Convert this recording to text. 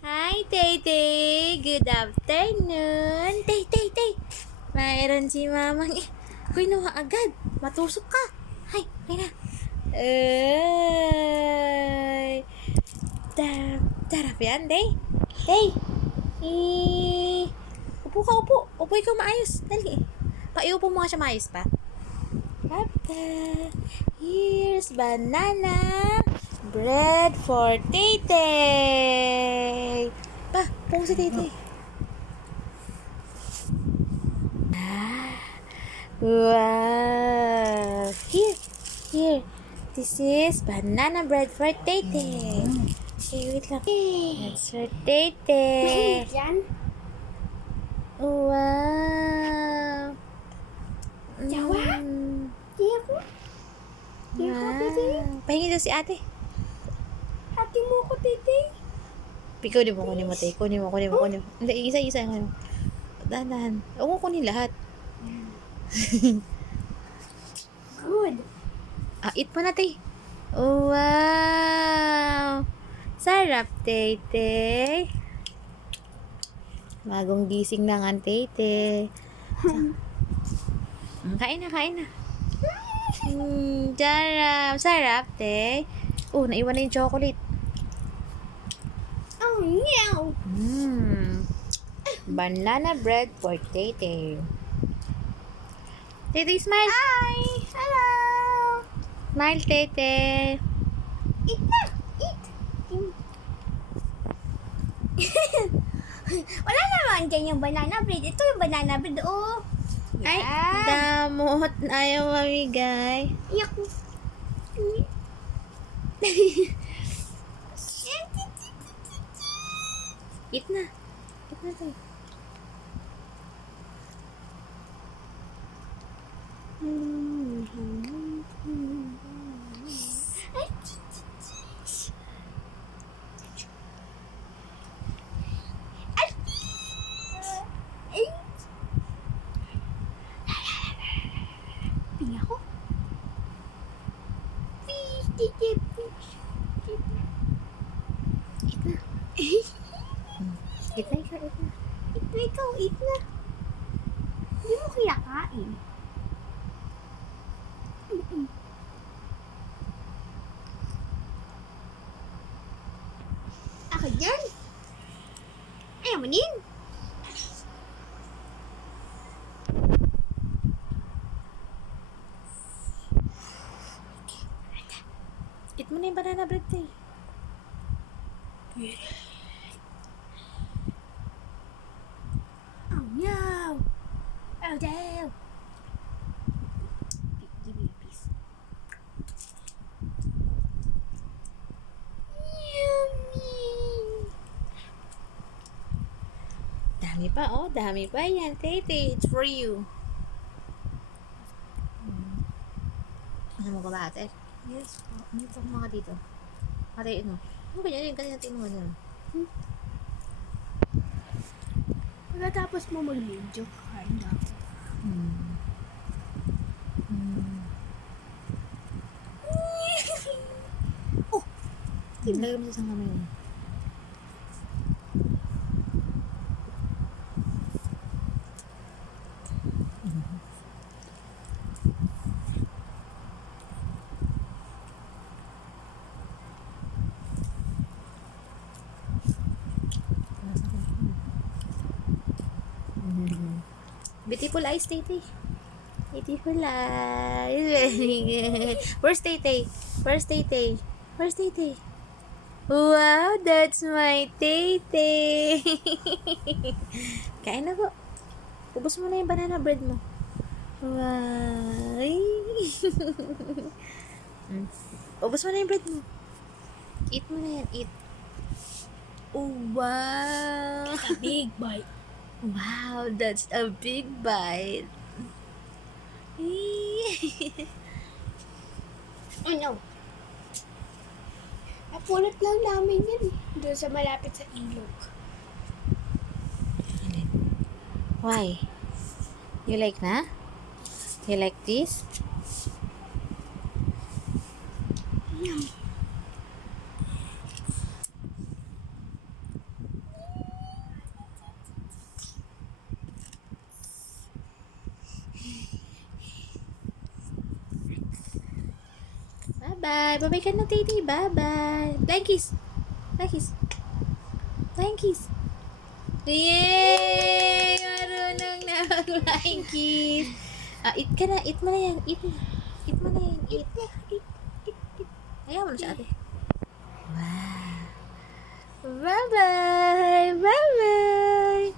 Hi, Tay-Tay! Good afternoon! Tay! Mayroon si Mamang kinuha agad! Matusok ka! Hay! Kaya na! Ay! Tarap yan, Tay! Tay! Upo ka, upo! Upo ikaw maayos! Dali! Paiupo mo nga siya maayos pa. Papa! Here's banana! Bread for Tay-Tay! Pa, po si Tay-Tay. Wow! Here. This is banana bread for Tay-Tay. Okay, wait lang. That's for Tay-Tay. Yan. Wow! Jawa? Di ako. Di ako, Titi. Pahingi daw si ate. Hati mo ko, Titi. Kunin mo, Tay. Kunin mo. Hindi, isa-isa. Dahan-dahan. Huwag mo kunin lahat. Good. Eat mo na, Tay. Wow! Sarap, Tay-Tay. Bagong gising lang ang Tay-Tay. Kain na. Sarap, Tay. Naiwan na yung chocolate. Oh, meow. Banana bread for Tay-Tay. Tay-Tay, smile. Hi. Hello. Smile, Tay-Tay. Eat na. Eat. Wala naman dyan yung banana bread. Ito yung banana bread, oh. Ay, damot. Ayaw mamigay. Iyak. Eat na, Tay. Pinga ko. Fish, Titi, fish. Eat na. Eat na, ikaw. Ikaw, eat na. Hindi mo kinakain. Ako dyan. Ayaw mo din. Eat mo na yung banana bread, Tay. Oh no. Oh no. Give me a piece. Yummy. Dami pa yan, Tay-Tay. It's for you. Ano mo ka ba, ate? Yes. Dito ka dito. Ate, ano? Ano ganyan? Kanina tinong ano? Pagkatapos mo mag-video, kakain na ako. Oh! Lagay mo sa isang kamay mo. Beautiful eyes, Tay-Tay. Beautiful eyes. Very good. Where's Tay-Tay? Wow, that's my Tay-Tay. Kain na po. Ubus mo na yung banana bread mo. Wow. Ubus mo na yung bread mo. Eat mo na yan. Eat. Oh, wow. A big bite. Wow, that's a big bite. Oh no. Napulot lang namin yan eh. Doon sa malapit sa ilog. Why? You like na? You like this? Yum. Bye-bye. Bye-bye ka na, Titi. Bye-bye. Flying kiss. Flying kiss. Flying kiss. Yay! Marunong na mag-flying kiss. Eat ka na. Eat mo na yan. Eat na. Eat mo na yan. Eat. Ayaw mo na siya, ate. Wow. Bye-bye. Bye-bye.